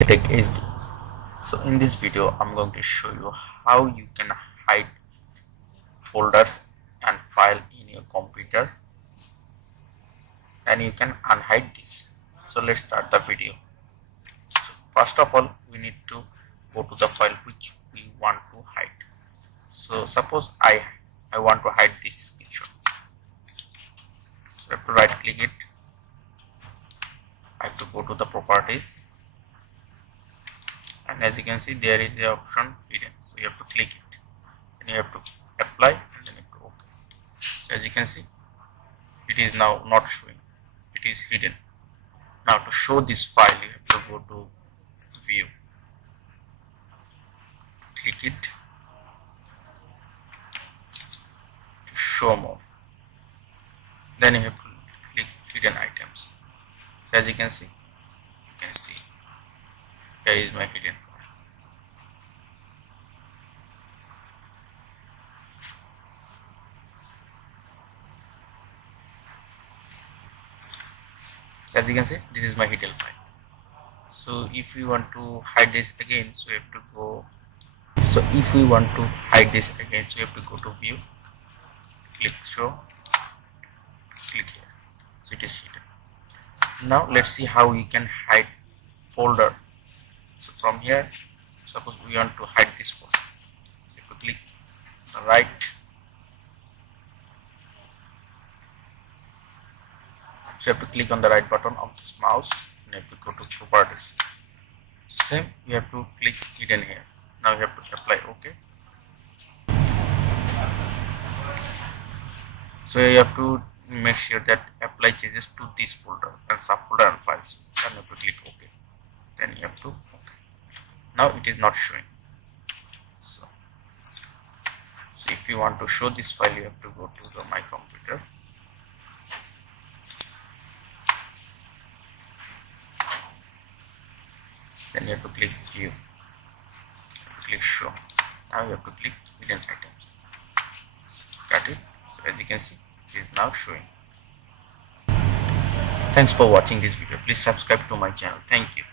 Tech HD. So in this video I'm going to show you how you can hide folders and file in your computer, and you can unhide this. So let's start the video. So first of all, we need to go to the file which we want to hide. So suppose I want to hide this screenshot. So I have to right click it. I have to go to the properties, and as you can see there is the option hidden, so you have to click it, then you have to apply, and then you have to OK. So as you can see, it is now not showing, it is hidden. Now to show this file, you have to go to view, click it to show more, then you have to click hidden items. So as you can see here is my hidden file. So as you can see, this is my hidden file. So if we want to hide this again, so you have to go. So if we want to hide this again, so you have to go to view, click show, click here. So it is hidden. Now let's see how we can hide folder. So from here, suppose we want to hide this folder, you have to click the right, so you have to click on the right button of this mouse, and you have to go to properties. Same, you have to click hidden here. Now you have to apply OK. So you have to make sure that apply changes to this folder and subfolder and files, then you have to click OK, then you have to OK. Now it is not showing. So if you want to show this file, you have to go to the my computer, then you have to click view, click show. Now you have to click hidden items, got it. So as you can see, it is now showing. Thanks for watching this video. Please subscribe to my channel. Thank you.